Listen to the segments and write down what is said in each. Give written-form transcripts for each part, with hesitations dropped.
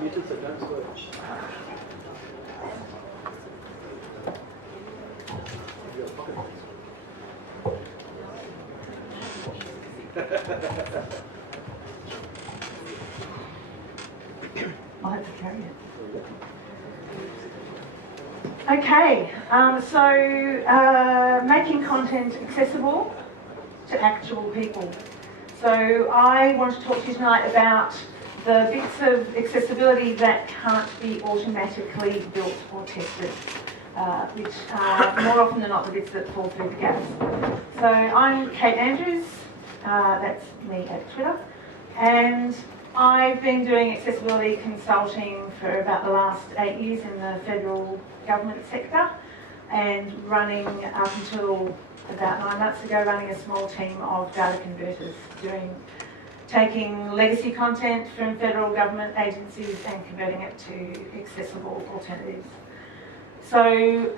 muted, so don't switch. I'll have to carry it. Okay, so making content accessible to actual people. So I want to talk to you tonight about the bits of accessibility that can't be automatically built or tested, which are more often than not the bits that fall through the gaps. So I'm Kate Andrews, that's me at Twitter, and I've been doing accessibility consulting for about the last 8 years in the federal government sector, and running up until about 9 months ago, running a small team of data converters, taking legacy content from federal government agencies and converting it to accessible alternatives. So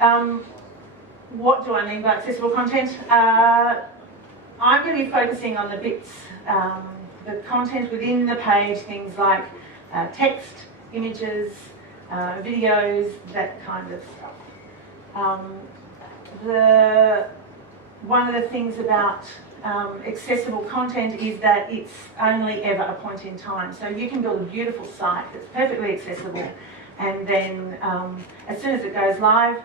what do I mean by accessible content? I'm going to be focusing on the bits, the content within the page, things like text, images, videos, that kind of stuff. One of the things about accessible content is that it's only ever a point in time. So you can build a beautiful site that's perfectly accessible, and then as soon as it goes live,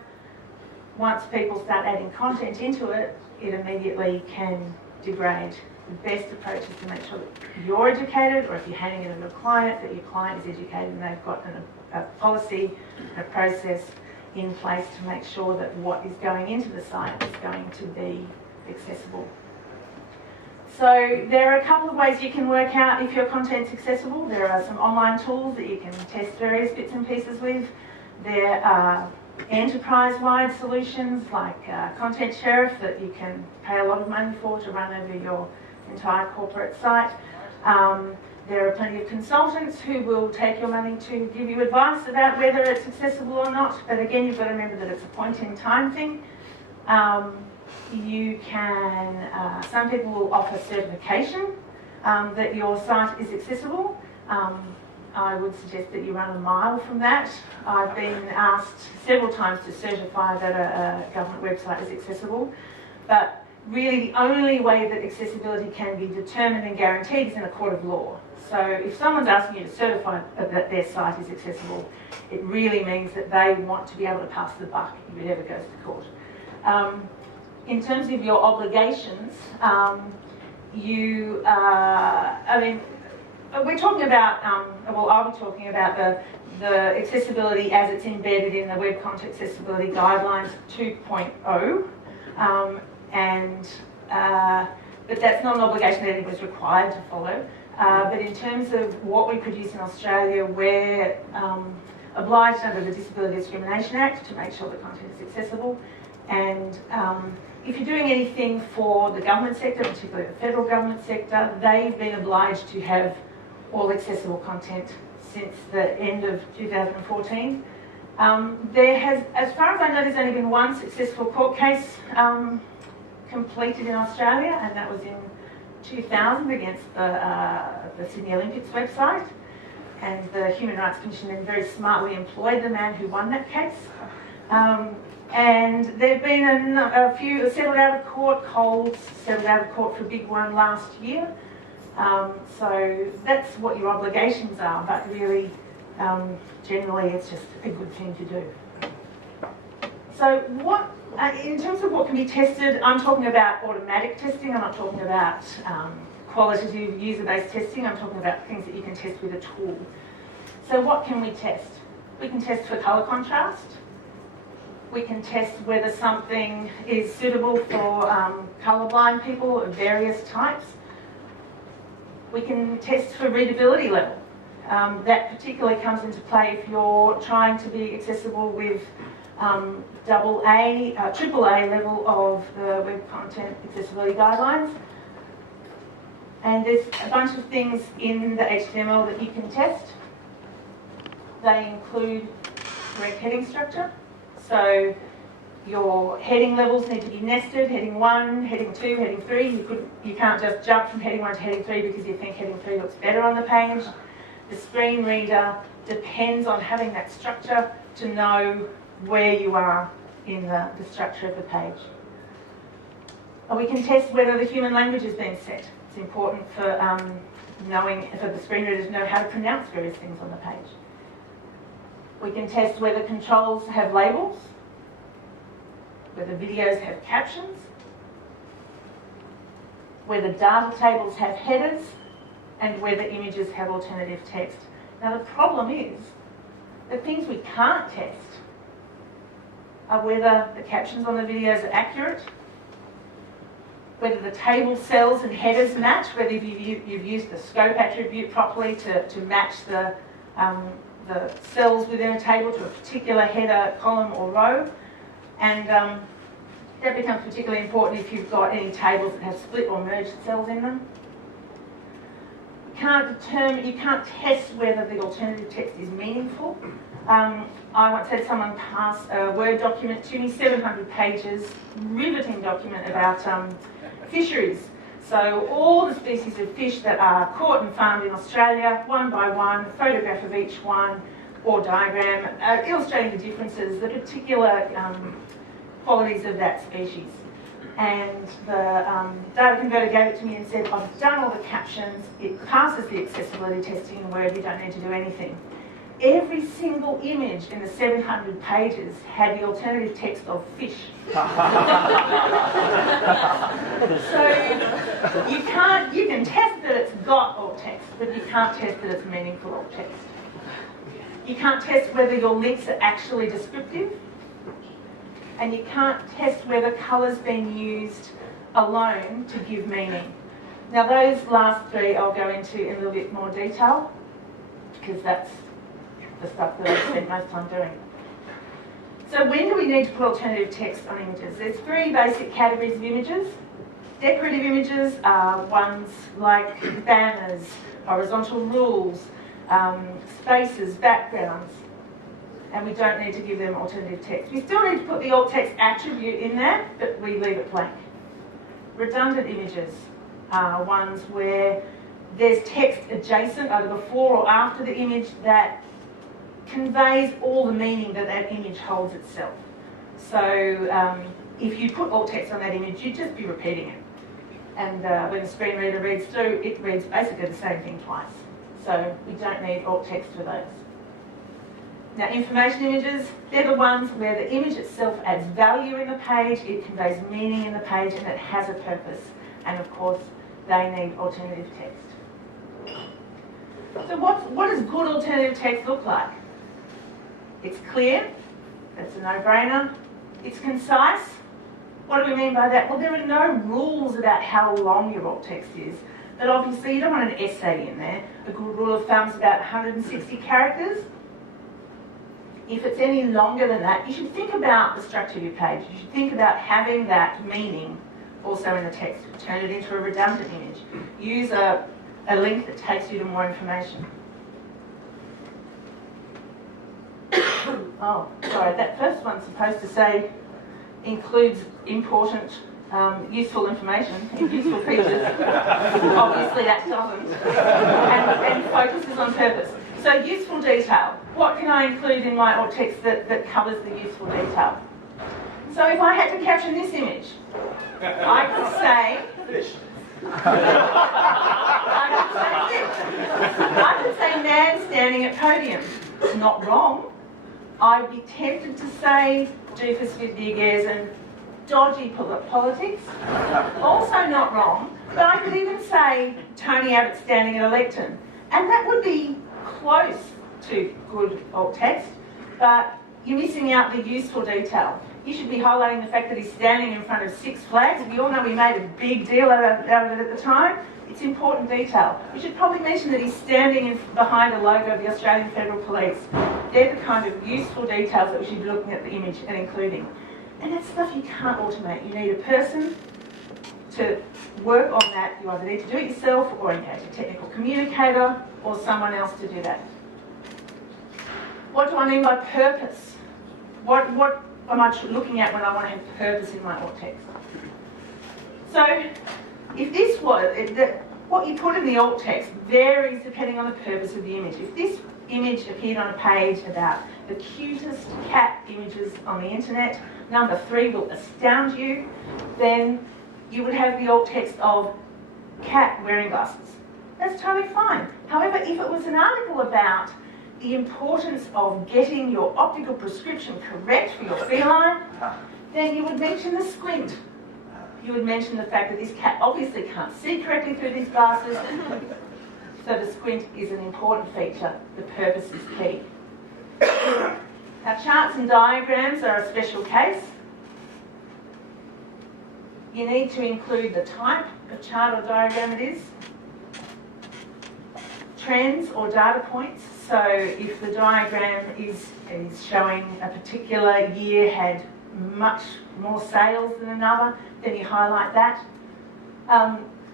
once people start adding content into it, it immediately can degrade. The best approach is to make sure that you're educated, or if you're handing it to a client, that your client is educated and they've got a policy, a process in place to make sure that what is going into the site is going to be accessible. So there are a couple of ways you can work out if your content's accessible. There are some online tools that you can test various bits and pieces with. There are enterprise-wide solutions like Content Sheriff that you can pay a lot of money for to run over your entire corporate site. There are plenty of consultants who will take your money to give you advice about whether it's accessible or not, but again, you've got to remember that it's a point-in-time thing. You can, some people will offer certification that your site is accessible. I would suggest that you run a mile from that. I've been asked several times to certify that a government website is accessible, but really the only way that accessibility can be determined and guaranteed is in a court of law. So if someone's asking you to certify that their site is accessible, it really means that they want to be able to pass the buck if it ever goes to court. In terms of your obligations, we're talking about, well, I'll be talking about the accessibility as it's embedded in the Web Content Accessibility Guidelines 2.0, but that's not an obligation that anyone's required to follow. But in terms of what we produce in Australia, we're obliged under the Disability Discrimination Act to make sure that content is accessible. And if you're doing anything for the government sector, particularly the federal government sector, they've been obliged to have all accessible content since the end of 2014. There has, as far as I know, there's only been one successful court case completed in Australia, and that was in 2000 against the Sydney Olympics website. And the Human Rights Commission then very smartly employed the man who won that case. And there have been a few settled out of court, Coles settled out of court for a big one last year. So that's what your obligations are, but really, generally it's just a good thing to do. So what, in terms of what can be tested, I'm talking about automatic testing, I'm not talking about qualitative user-based testing, I'm talking about things that you can test with a tool. So what can we test? We can test for colour contrast. We can test whether something is suitable for colourblind people of various types. We can test for readability level. That particularly comes into play if you're trying to be accessible with AAA level of the Web Content Accessibility Guidelines. And there's a bunch of things in the HTML that you can test. They include correct heading structure. So your heading levels need to be nested, heading 1, heading 2, heading 3. You can't just jump from heading 1 to heading 3 because you think heading 3 looks better on the page. The screen reader depends on having that structure to know where you are in the structure of the page. We can test whether the human language has been set. It's important for for the screen reader to know how to pronounce various things on the page. We can test whether controls have labels, whether videos have captions, whether data tables have headers, and whether images have alternative text. Now the problem is, the things we can't test are whether the captions on the videos are accurate, whether the table cells and headers match, whether you've used the scope attribute properly to match the cells within a table to a particular header, column or row. And that becomes particularly important if you've got any tables that have split or merged cells in them. You can't test whether the alternative text is meaningful. I once had someone pass a Word document to me, 700 pages, riveting document about fisheries. So all the species of fish that are caught and farmed in Australia, one by one, a photograph of each one, or diagram, illustrating the differences, the particular qualities of that species. And the data converter gave it to me and said, I've done all the captions, it passes the accessibility testing in Word, you don't need to do anything. Every single image in the 700 pages had the alternative text of fish. So you can test that it's got alt text, but you can't test that it's meaningful alt text. You can't test whether your links are actually descriptive, and you can't test whether colour's been used alone to give meaning. Now those last three I'll go into in a little bit more detail, because that's the stuff that I've spent most time doing. So when do we need to put alternative text on images? There's three basic categories of images. Decorative images are ones like banners, horizontal rules, spaces, backgrounds, and we don't need to give them alternative text. We still need to put the alt text attribute in there, but we leave it blank. Redundant images are ones where there's text adjacent, either before or after the image, that conveys all the meaning that that image holds itself. So if you put alt text on that image, you'd just be repeating it. And when the screen reader reads through, it reads basically the same thing twice. So we don't need alt text for those. Now information images, they're the ones where the image itself adds value in the page, it conveys meaning in the page, and it has a purpose. And of course, they need alternative text. So what does good alternative text look like? It's clear, that's a no-brainer. It's concise. What do we mean by that? Well, there are no rules about how long your alt text is, but obviously you don't want an essay in there. A good rule of thumb is about 160 characters. If it's any longer than that, you should think about the structure of your page. You should think about having that meaning also in the text. Turn it into a redundant image. Use a link that takes you to more information. Oh, sorry, that first one's supposed to say includes important, useful information, useful features. Obviously that doesn't. And focuses on purpose. So useful detail. What can I include in my alt text that covers the useful detail? So if I had to caption this image, I could say... I could say man standing at podium. It's not wrong. I'd be tempted to say doofus with big ears and dodgy politics. Also not wrong. But I could even say Tony Abbott standing at a lectern. And that would be close to good alt text, but you're missing out the useful detail. You should be highlighting the fact that he's standing in front of Six Flags. We all know we made a big deal out of it at the time. It's important detail. We should probably mention that he's standing behind a logo of the Australian Federal Police. They're the kind of useful details that we should be looking at the image and including. And that's stuff you can't automate. You need a person to work on that. You either need to do it yourself or engage a technical communicator or someone else to do that. What do I mean by purpose? What am I looking at when I want to have purpose in my alt text? So, if this was, What you put in the alt text varies depending on the purpose of the image. If this image appeared on a page about the cutest cat images on the internet, number 3 will astound you, then you would have the alt text of cat wearing glasses. That's totally fine. However, if it was an article about the importance of getting your optical prescription correct for your feline, then you would mention the squint. You would mention the fact that this cat obviously can't see correctly through these glasses, so the squint is an important feature. The purpose is key. Now, charts and diagrams are a special case. You need to include the type of chart or diagram it is, trends or data points. So if the diagram is showing a particular year had much more sales than another, then you highlight that.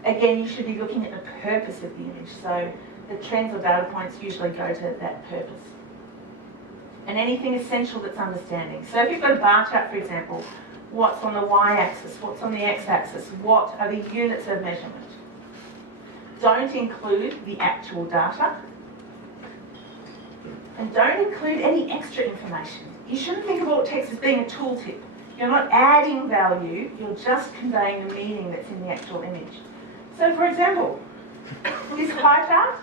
Again, you should be looking at the purpose of the image. So the trends or data points usually go to that purpose. And anything essential that's understanding. So if you've got a bar chart, for example, what's on the y-axis, what's on the x-axis, what are the units of measurement? Don't include the actual data. And don't include any extra information. You shouldn't think of alt text as being a tooltip. You're not adding value, you're just conveying the meaning that's in the actual image. So for example, this pie chart,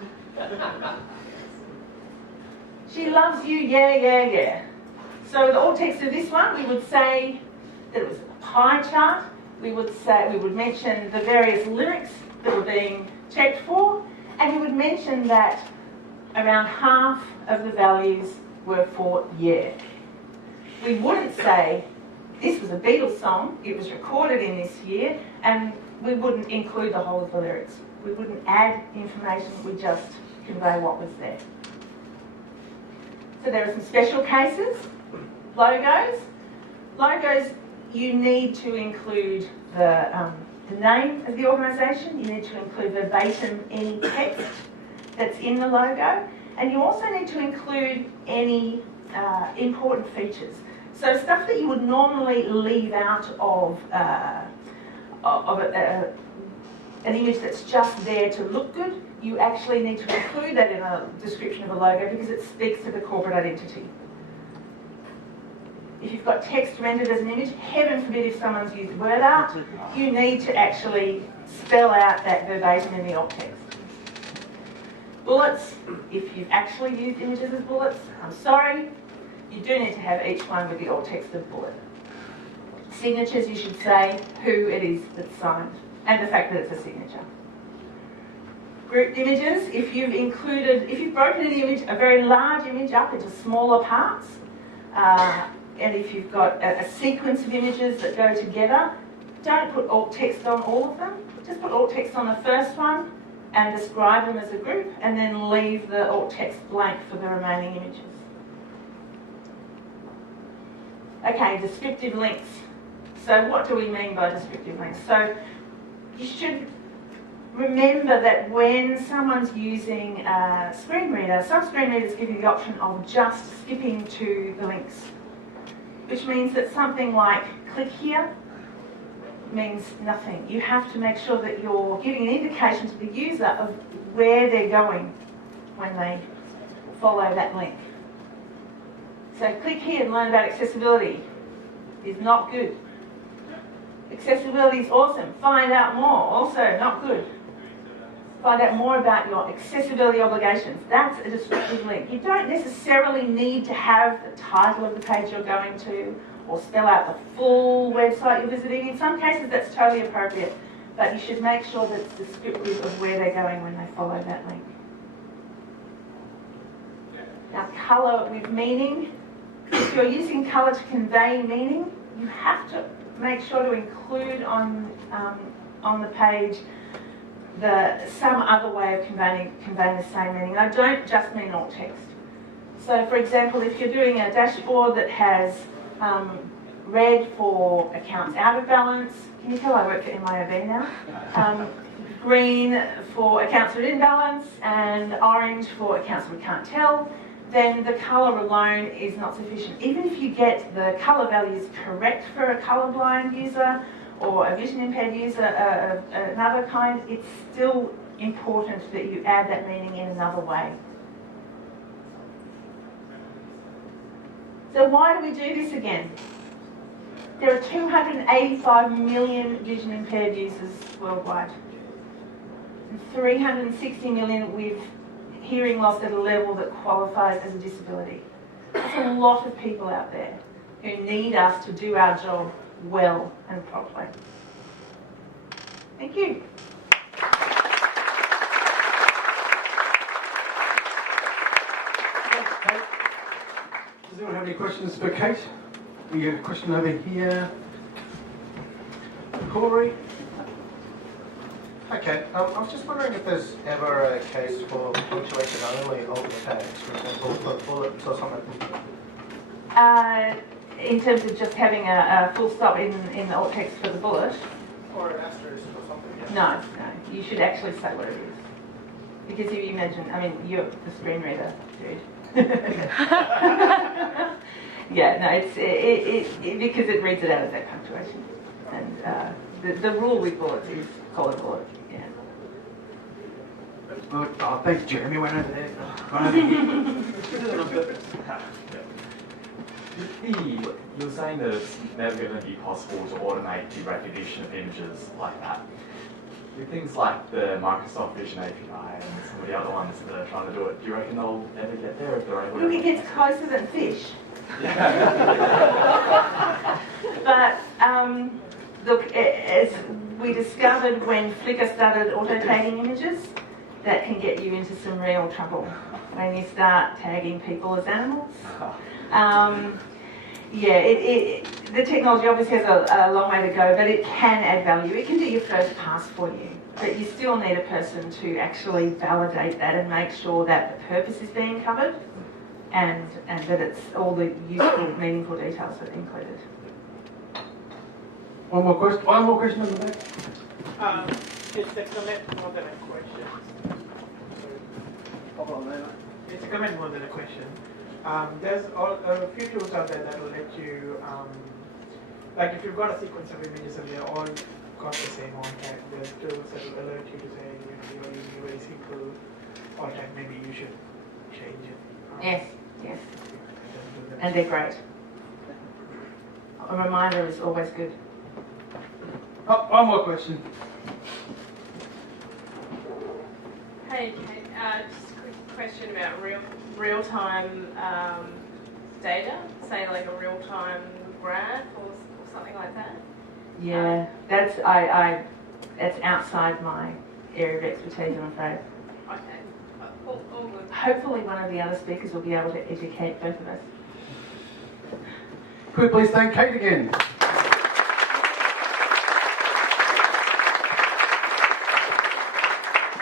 she loves you, yeah, yeah, yeah. So the alt text of this one, we would say that it was a pie chart. We would mention the various lyrics that were being checked for, and we would mention that around half of the values were for yeah. We wouldn't say this was a Beatles song, it was recorded in this year, and we wouldn't include the whole of the lyrics. We wouldn't add information, we just convey what was there. So there are some special cases. Logos. Logos, you need to include the name of the organisation, you need to include verbatim any text that's in the logo, and you also need to include any important features. So stuff that you would normally leave out of an image that's just there to look good, you actually need to include that in a description of a logo because it speaks to the corporate identity. If you've got text rendered as an image, heaven forbid if someone's used word art, you need to actually spell out that verbatim in the alt text. Bullets, if you've actually used images as bullets, I'm sorry, you do need to have each one with the alt text of bullet. Signatures, you should say who it is that's signed and the fact that it's a signature. Grouped images, if you've broken an image, a very large image up into smaller parts, and if you've got a sequence of images that go together, don't put alt text on all of them. Just put alt text on the first one and describe them as a group, and then leave the alt text blank for the remaining images. Okay, descriptive links. So what do we mean by descriptive links? So you should remember that when someone's using a screen reader, some screen readers give you the option of just skipping to the links, which means that something like click here means nothing. You have to make sure that you're giving an indication to the user of where they're going when they follow that link. So click here and learn about accessibility is not good. Accessibility is awesome. Find out more, also not good. Find out more about your accessibility obligations. That's a descriptive link. You don't necessarily need to have the title of the page you're going to or spell out the full website you're visiting. In some cases that's totally appropriate, but you should make sure that it's descriptive of where they're going when they follow that link. Now, colour with meaning. If you're using colour to convey meaning, you have to make sure to include on the page some other way of conveying the same meaning. I don't just mean alt text. So, for example, if you're doing a dashboard that has red for accounts out of balance, can you tell I work for MIOB now? Green for accounts that are in balance, and orange for accounts we can't tell, then the colour alone is not sufficient. Even if you get the colour values correct for a colourblind user or a vision impaired user, another kind, it's still important that you add that meaning in another way. So why do we do this again? There are 285 million vision impaired users worldwide, and 360 million with hearing loss at a level that qualifies as a disability. That's a lot of people out there who need us to do our job well and properly. Thank you. Does anyone have any questions for Kate? We got a question over here. Corey? Hi, Kate. I was just wondering if there's ever a case for punctuation only alt text, for example, for bullets or something. In terms of just having a full stop in the alt text for the bullet? Or an asterisk or something, yeah. No. You should actually say what it is. Because if you imagine, I mean, you're the screen reader, dude. Yeah, no, it's because it reads it out as that punctuation. And the rule with bullets is call it bullet. Yeah. Oh, thanks, Jeremy. Went over there. You're saying that it's never going to be possible to automate the recognition of images like that. With things like the Microsoft Vision API and some of the other ones that are trying to do it, do you reckon they'll ever get there if they're able to? Look, it gets closer than fish. Yeah. But look, as we discovered when Flickr started auto-tagging images, that can get you into some real trouble when you start tagging people as animals. Yeah, the technology obviously has a long way to go, but it can add value. It can do your first pass for you, but you still need a person to actually validate that and make sure that the purpose is being covered and that it's all the useful, meaningful details that are included. One more question on the back. It's a comment more than a question. It's a comment more than a question. There's a few tools out there that will let you, like if you've got a sequence of images and they're all got the same alt tag, there's tools that will alert you to say, you're using a very simple alt tag, maybe you should change it. Yes. And they're great. A reminder is always good. Oh, one more question. Hey, Kate. Just a quick question about real-time data, say like a real-time graph or something like that. Yeah, that's outside my area of expertise, I'm afraid. Okay, all good. Hopefully one of the other speakers will be able to educate both of us. Could we please thank Kate again?